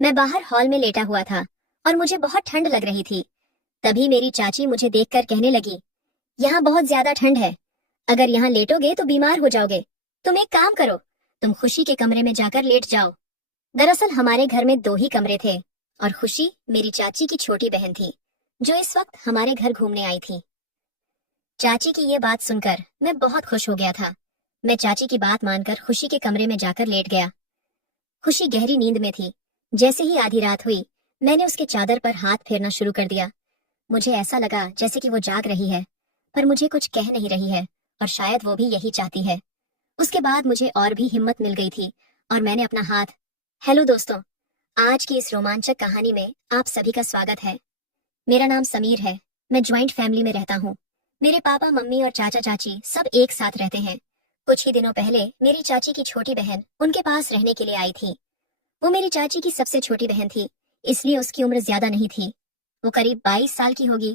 मैं बाहर हॉल में लेटा हुआ था और मुझे बहुत ठंड लग रही थी। तभी मेरी चाची मुझे देखकर कहने लगी, यहाँ बहुत ज्यादा ठंड है, अगर यहाँ लेटोगे तो बीमार हो जाओगे। तुम एक काम करो, तुम खुशी के कमरे में जाकर लेट जाओ। दरअसल हमारे घर में दो ही कमरे थे और खुशी मेरी चाची की छोटी बहन थी, जो इस वक्त हमारे घर घूमने आई थी। चाची की ये बात सुनकर मैं बहुत खुश हो गया था। मैं चाची की बात मानकर खुशी के कमरे में जाकर लेट गया। खुशी गहरी नींद में थी। जैसे ही आधी रात हुई, मैंने उसके चादर पर हाथ फेरना शुरू कर दिया। मुझे ऐसा लगा जैसे कि वो जाग रही है, पर मुझे कुछ कह नहीं रही है और शायद वो भी यही चाहती है। उसके बाद मुझे और भी हिम्मत मिल गई थी और मैंने अपना हाथ। हेलो दोस्तों, आज की इस रोमांचक कहानी में आप सभी का स्वागत है। मेरा नाम समीर है। मैं ज्वाइंट फैमिली में रहता हूँ। मेरे पापा, मम्मी और चाचा चाची सब एक साथ रहते हैं। कुछ ही दिनों पहले मेरी चाची की छोटी बहन उनके पास रहने के लिए आई थी। वो मेरी चाची की सबसे छोटी बहन थी, इसलिए उसकी उम्र ज्यादा नहीं थी। वो करीब 22 साल की होगी।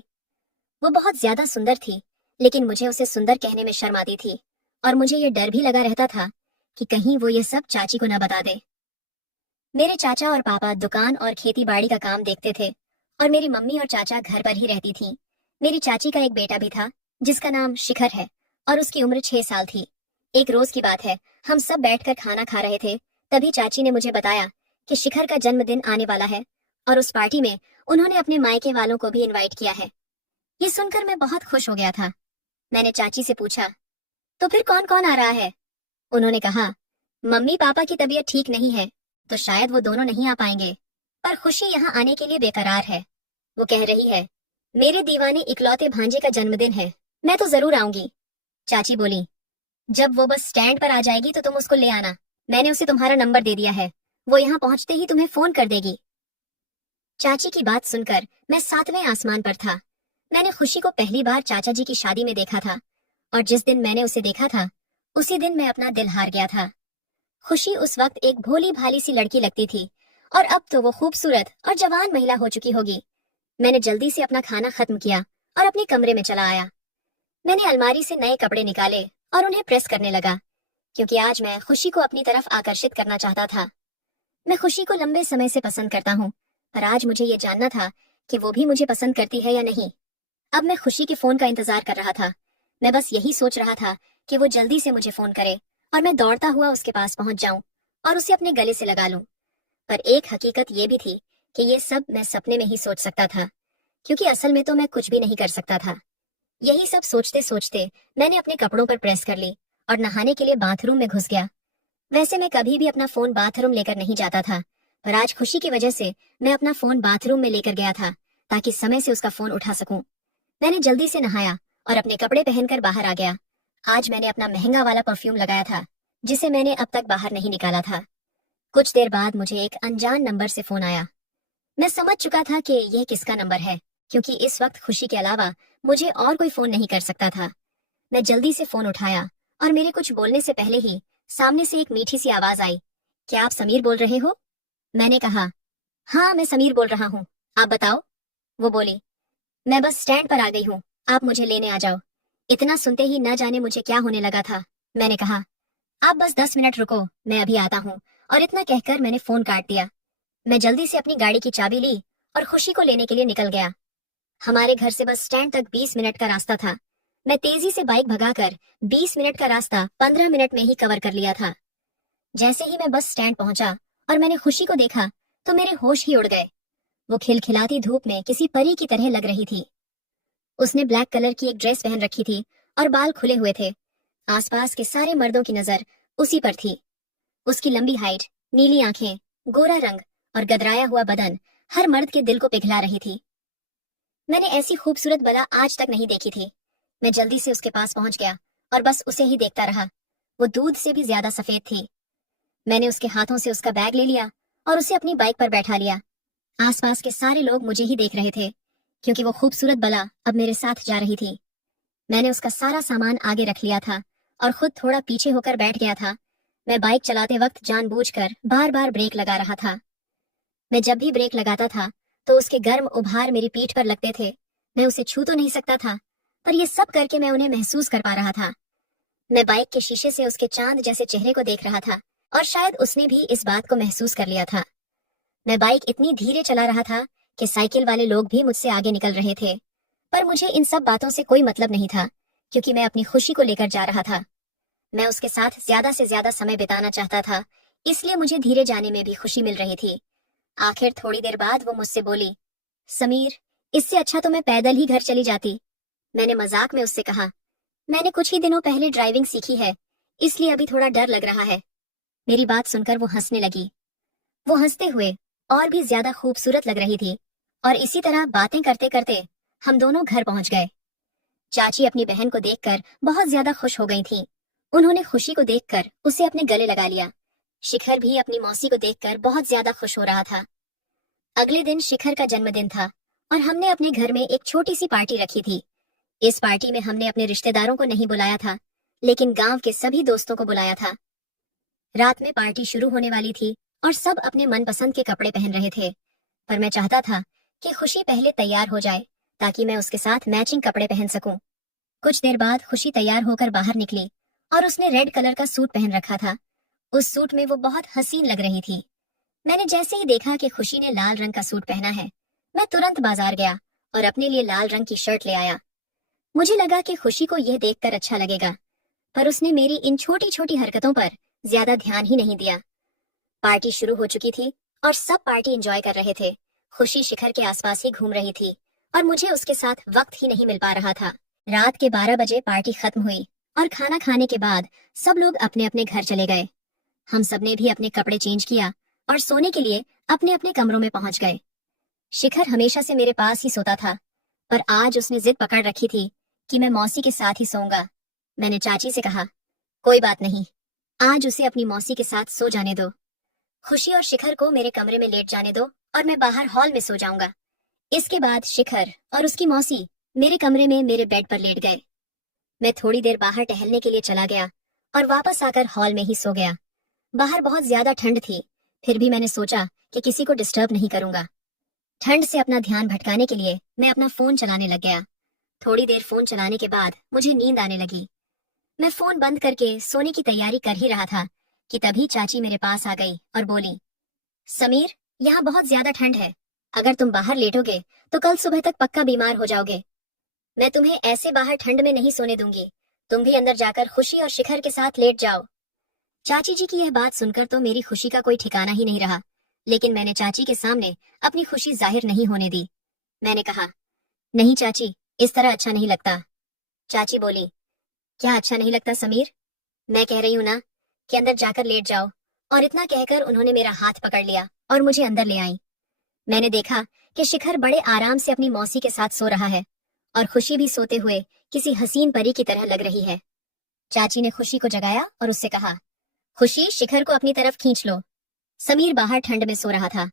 वो बहुत ज्यादा सुंदर थी, लेकिन मुझे उसे सुंदर कहने में शर्म आती थी और मुझे ये डर भी लगा रहता था कि कहीं वो ये सब चाची को न बता दे। मेरे चाचा और पापा दुकान और खेती बाड़ी का काम देखते थे और मेरी मम्मी और चाचा घर पर ही रहती थी। मेरी चाची का एक बेटा भी था, जिसका नाम शिखर है और उसकी उम्र 6 साल थी। एक रोज की बात है, हम सब बैठकर खाना खा रहे थे। तभी चाची ने मुझे बताया कि शिखर का जन्मदिन आने वाला है और उस पार्टी में उन्होंने अपने मायके वालों को भी इनवाइट किया है। ये सुनकर मैं बहुत खुश हो गया था। मैंने चाची से पूछा, तो फिर कौन कौन आ रहा है? उन्होंने कहा, मम्मी पापा की तबीयत ठीक नहीं है, तो शायद वो दोनों नहीं आ पाएंगे, पर खुशी यहाँ आने के लिए बेकरार है। वो कह रही है, मेरे दीवाने इकलौते भांजे का जन्मदिन है, मैं तो जरूर आऊंगी। चाची बोली, जब वो बस स्टैंड पर आ जाएगी तो तुम उसको ले आना। मैंने उसे तुम्हारा नंबर दे दिया है, वो यहाँ पहुंचते ही तुम्हें फोन कर देगी। चाची की बात सुनकर मैं 7वें आसमान पर था। मैंने खुशी को पहली बार चाचा जी की शादी में देखा था और जिस दिन मैंने उसे देखा था, उसी दिन मैं अपना दिल हार गया था। खुशी उस वक्त एक भोली भाली सी लड़की लगती थी और अब तो वो खूबसूरत और जवान महिला हो चुकी होगी। मैंने जल्दी से अपना खाना खत्म किया और अपने कमरे में चला आया। मैंने अलमारी से नए कपड़े निकाले और उन्हें प्रेस करने लगा, क्योंकि आज मैं खुशी को अपनी तरफ आकर्षित करना चाहता था। मैं खुशी को लंबे समय से पसंद करता हूँ, पर आज मुझे ये जानना था कि वो भी मुझे पसंद करती है या नहीं। अब मैं खुशी के फोन का इंतजार कर रहा था। मैं बस यही सोच रहा था कि वो जल्दी से मुझे फोन करे और मैं दौड़ता हुआ उसके पास पहुंच जाऊं और उसे अपने गले से लगा लूं। पर एक हकीकत ये भी थी कि ये सब मैं सपने में ही सोच सकता था, क्योंकि असल में तो मैं कुछ भी नहीं कर सकता था। यही सब सोचते सोचते मैंने अपने कपड़ों पर प्रेस कर ली और नहाने के लिए बाथरूम में घुस गया। वैसे मैं कभी भी अपना फोन बाथरूम लेकर नहीं जाता था, पर आज खुशी की वजह से मैं अपना फोन बाथरूम में लेकर गया था, ताकि समय से उसका फोन उठा सकूं। मैंने जल्दी से नहाया और अपने कपड़े पहनकर बाहर आ गया। आज मैंने अपना महंगा वाला परफ्यूम लगाया था, जिसे मैंने अब तक बाहर नहीं निकाला था। कुछ देर बाद मुझे एक अनजान नंबर से फोन आया। मैं समझ चुका था कि यह किसका नंबर है, क्योंकि इस वक्त खुशी के अलावा मुझे और कोई फोन नहीं कर सकता था। मैं जल्दी से फोन उठाया और मेरे कुछ बोलने से पहले ही सामने से एक मीठी सी आवाज आई, क्या आप समीर बोल रहे हो? मैंने कहा, हाँ मैं समीर बोल रहा हूँ, आप बताओ। वो बोली, मैं बस स्टैंड पर आ गई हूँ, आप मुझे लेने आ जाओ। इतना सुनते ही न जाने मुझे क्या होने लगा था। मैंने कहा, आप बस 10 मिनट रुको, मैं अभी आता हूँ, और इतना कहकर मैंने फोन काट दिया। मैं जल्दी से अपनी गाड़ी की चाबी ली और खुशी को लेने के लिए निकल गया। हमारे घर से बस स्टैंड तक 20 मिनट का रास्ता था। मैं तेजी से बाइक भगाकर 20 मिनट का रास्ता 15 मिनट में ही कवर कर लिया था। जैसे ही मैं बस स्टैंड पहुंचा और मैंने खुशी को देखा, तो मेरे होश ही उड़ गए। वो खिलखिलाती धूप में किसी परी की तरह लग रही थी। उसने ब्लैक कलर की एक ड्रेस पहन रखी थी और बाल खुले हुए थे। आसपास के सारे मर्दों की नजर उसी पर थी। उसकी लंबी हाइट, नीली आंखें, गोरा रंग और गदराया हुआ बदन हर मर्द के दिल को पिघला रही थी। मैंने ऐसी खूबसूरत बला आज तक नहीं देखी थी। मैं जल्दी से उसके पास पहुंच गया और बस उसे ही देखता रहा। वो दूध से भी ज्यादा सफेद थी। मैंने उसके हाथों से उसका बैग ले लिया और उसे अपनी बाइक पर बैठा लिया। आसपास के सारे लोग मुझे ही देख रहे थे, क्योंकि वो खूबसूरत बला अब मेरे साथ जा रही थी। मैंने उसका सारा सामान आगे रख लिया था और खुद थोड़ा पीछे होकर बैठ गया था। मैं बाइक चलाते वक्त जानबूझकर बार बार ब्रेक लगा रहा था। मैं जब भी ब्रेक लगाता था तो उसके गर्म उभार मेरी पीठ पर लगते थे। मैं उसे छू तो नहीं सकता था, पर यह सब करके मैं उन्हें महसूस कर पा रहा था। मैं बाइक के शीशे से उसके चांद जैसे चेहरे को देख रहा था और शायद उसने भी इस बात को महसूस कर लिया था। मैं बाइक इतनी धीरे चला रहा था कि साइकिल वाले लोग भी मुझसे आगे निकल रहे थे, पर मुझे इन सब बातों से कोई मतलब नहीं था, क्योंकि मैं अपनी खुशी को लेकर जा रहा था। मैं उसके साथ ज्यादा से ज्यादा समय बिताना चाहता था, इसलिए मुझे धीरे जाने में भी खुशी मिल रही थी। आखिर थोड़ी देर बाद वो मुझसे बोली, समीर, इससे अच्छा तो मैं पैदल ही घर चली जाती। मैंने मजाक में उससे कहा, मैंने कुछ ही दिनों पहले ड्राइविंग सीखी है, इसलिए अभी थोड़ा डर लग रहा है। मेरी बात सुनकर वो हंसने लगी। वो हंसते हुए और भी ज्यादा खूबसूरत लग रही थी, और इसी तरह बातें करते करते हम दोनों घर पहुंच गए। चाची अपनी बहन को देखकर बहुत ज्यादा खुश हो गई थीं। उन्होंने खुशी को देखकर उसे अपने गले लगा लिया। शिखर भी अपनी मौसी को देखकर बहुत ज्यादा खुश हो रहा था। अगले दिन शिखर का जन्मदिन था और हमने अपने घर में एक छोटी सी पार्टी रखी थी। इस पार्टी में हमने अपने रिश्तेदारों को नहीं बुलाया था, लेकिन गांव के सभी दोस्तों को बुलाया था। रात में पार्टी शुरू होने वाली थी और सब अपने मनपसंद के कपड़े पहन रहे थे, पर मैं चाहता था कि खुशी पहले तैयार हो जाए ताकि मैं उसके साथ मैचिंग कपड़े पहन सकूं। कुछ देर बाद खुशी तैयार होकर बाहर निकली और उसने रेड कलर का सूट पहन रखा था। उस सूट में वो बहुत हसीन लग रही थी। मैंने जैसे ही देखा कि खुशी ने लाल रंग का सूट पहना है, मैं तुरंत बाजार गया और अपने लिए लाल रंग की शर्ट ले आया। मुझे लगा कि खुशी को यह देखकर अच्छा लगेगा, पर उसने मेरी इन छोटी छोटी हरकतों पर ज्यादा ध्यान ही नहीं दिया। पार्टी शुरू हो चुकी थी और सब पार्टी एंजॉय कर रहे थे। खुशी शिखर के आसपास ही घूम रही थी और मुझे उसके साथ वक्त ही नहीं मिल पा रहा था। रात के 12 बजे पार्टी खत्म हुई और खाना खाने के बाद सब लोग अपने अपने घर चले गए। हम सबने भी अपने कपड़े चेंज किया और सोने के लिए अपने अपने कमरों में पहुंच गए। शिखर हमेशा से मेरे पास ही सोता था, पर आज उसने जिद पकड़ रखी थी कि मैं मौसी के साथ ही सोऊंगा। मैंने चाची से कहा, कोई बात नहीं, आज उसे अपनी मौसी के साथ सो जाने दो। खुशी और शिखर को मेरे कमरे में लेट जाने दो और मैं बाहर हॉल में सो जाऊंगा। इसके बाद शिखर और उसकी मौसी मेरे कमरे में मेरे बेड पर लेट गए। मैं थोड़ी देर बाहर टहलने के लिए चला गया और वापस आकर हॉल में ही सो गया। बाहर बहुत ज्यादा ठंड थी, फिर भी मैंने सोचा कि किसी को डिस्टर्ब नहीं करूंगा। ठंड से अपना ध्यान भटकाने के लिए मैं अपना फोन चलाने लग गया। थोड़ी देर फोन चलाने के बाद मुझे नींद आने लगी। मैं फोन बंद करके सोने की तैयारी कर ही रहा था कि तभी चाची मेरे पास आ गई और बोली, समीर, यहाँ बहुत ज्यादा ठंड है। अगर तुम बाहर लेटोगे तो कल सुबह तक पक्का बीमार हो जाओगे। मैं तुम्हें ऐसे बाहर ठंड में नहीं सोने दूंगी। तुम भी अंदर जाकर खुशी और शिखर के साथ लेट जाओ। चाची जी की यह बात सुनकर तो मेरी खुशी का कोई ठिकाना ही नहीं रहा, लेकिन मैंने चाची के सामने अपनी खुशी जाहिर नहीं होने दी। मैंने कहा, नहीं चाची, इस तरह अच्छा नहीं लगता। चाची बोली, क्या अच्छा नहीं लगता समीर? मैं कह रही हूँ ना कि अंदर जाकर लेट जाओ। और इतना कहकर उन्होंने मेरा हाथ पकड़ लिया और मुझे अंदर ले आई। मैंने देखा कि शिखर बड़े आराम से अपनी मौसी के साथ सो रहा है और खुशी भी सोते हुए किसी हसीन परी की तरह लग रही है। चाची ने खुशी को जगाया और उससे कहा, खुशी, शिखर को अपनी तरफ खींच लो। समीर बाहर ठंड में सो रहा था,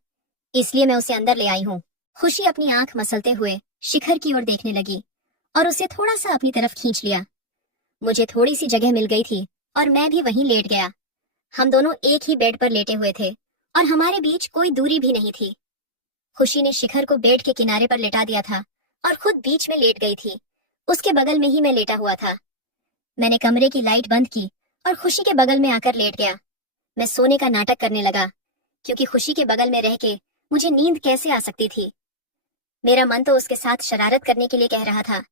इसलिए मैं उसे अंदर ले आई हूँ। खुशी अपनी आंख मसलते हुए शिखर की ओर देखने लगी और उसे थोड़ा सा अपनी तरफ खींच लिया। मुझे थोड़ी सी जगह मिल गई थी और मैं भी वहीं लेट गया। हम दोनों एक ही बेड पर लेटे हुए थे और हमारे बीच कोई दूरी भी नहीं थी। खुशी ने शिखर को बेड के किनारे पर लेटा दिया था और खुद बीच में लेट गई थी। उसके बगल में ही मैं लेटा हुआ था। मैंने कमरे की लाइट बंद की और खुशी के बगल में आकर लेट गया। मैं सोने का नाटक करने लगा, क्योंकि खुशी के बगल में रह के मुझे नींद कैसे आ सकती थी। मेरा मन तो उसके साथ शरारत करने के लिए कह रहा था,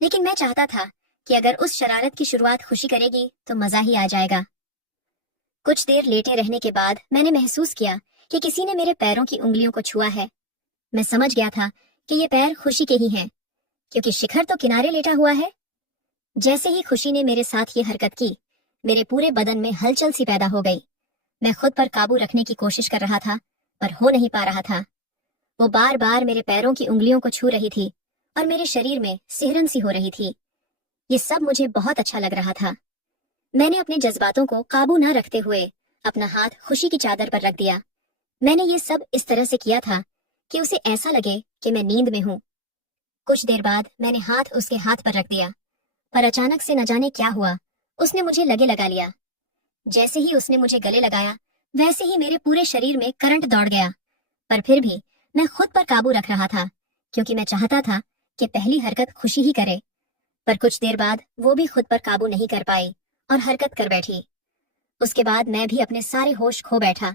लेकिन मैं चाहता था कि अगर उस शरारत की शुरुआत खुशी करेगी तो मजा ही आ जाएगा। कुछ देर लेटे रहने के बाद मैंने महसूस किया कि किसी ने मेरे पैरों की उंगलियों को छुआ है। मैं समझ गया था कि ये पैर खुशी के ही हैं, क्योंकि शिखर तो किनारे लेटा हुआ है। जैसे ही खुशी ने मेरे साथ ये हरकत की, मेरे पूरे बदन में हलचल सी पैदा हो गई। मैं खुद पर काबू रखने की कोशिश कर रहा था, पर हो नहीं पा रहा था। वो बार बार मेरे पैरों की उंगलियों को छू रही थी और मेरे शरीर में सिहरन सी हो रही थी। ये सब मुझे बहुत अच्छा लग रहा था। मैंने अपने जज्बातों को काबू न रखते हुए अपना हाथ खुशी की चादर पर रख दिया। मैंने ये सब इस तरह से किया था कि उसे ऐसा लगे कि मैं नींद में हूँ। कुछ देर बाद मैंने हाथ उसके हाथ पर रख दिया, पर अचानक से न जाने क्या हुआ, उसने मुझे लगे लगा लिया। जैसे ही उसने मुझे गले लगाया, वैसे ही मेरे पूरे शरीर में करंट दौड़ गया। पर फिर भी मैं खुद पर काबू रख रहा था, क्योंकि मैं चाहता था कि पहली हरकत खुशी ही करे। पर कुछ देर बाद वो भी खुद पर काबू नहीं कर पाई और हरकत कर बैठी। उसके बाद मैं भी अपने सारे होश खो बैठा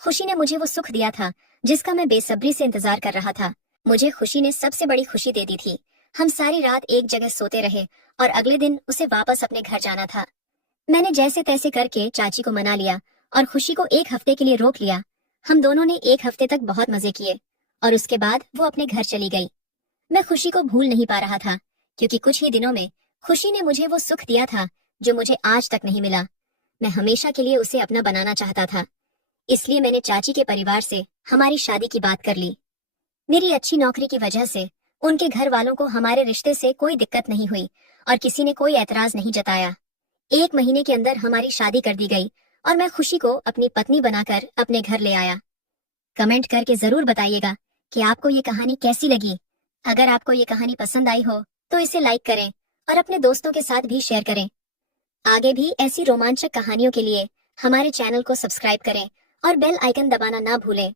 खुशी ने मुझे वो सुख दिया था जिसका मैं बेसब्री से इंतजार कर रहा था। मुझे खुशी ने सबसे बड़ी खुशी दे दी थी। हम सारी रात एक जगह सोते रहे और अगले दिन उसे वापस अपने घर जाना था। मैंने जैसे तैसे करके चाची को मना लिया और खुशी को एक हफ्ते के लिए रोक लिया। हम दोनों ने एक हफ्ते तक बहुत मजे किए और उसके बाद वो अपने घर चली गई। मैं खुशी को भूल नहीं पा रहा था क्योंकि कुछ ही दिनों में खुशी ने मुझे वो सुख दिया था जो मुझे आज तक नहीं मिला। मैं हमेशा के लिए उसे अपना बनाना चाहता था। इसलिए मैंने चाची के परिवार से हमारी शादी की बात कर ली। मेरी अच्छी नौकरी की वजह से उनके घर वालों को हमारे रिश्ते से कोई दिक्कत नहीं हुई और किसी ने कोई एतराज नहीं जताया। 1 महीने के अंदर हमारी शादी कर दी गई और मैं खुशी को अपनी पत्नी बनाकर अपने घर ले आया। कमेंट करके जरूर बताइएगा कि आपको ये कहानी कैसी लगी। अगर आपको ये कहानी पसंद आई हो तो इसे लाइक करें और अपने दोस्तों के साथ भी शेयर करें। आगे भी ऐसी रोमांचक कहानियों के लिए हमारे चैनल को सब्सक्राइब करें और बेल आइकन दबाना ना भूलें।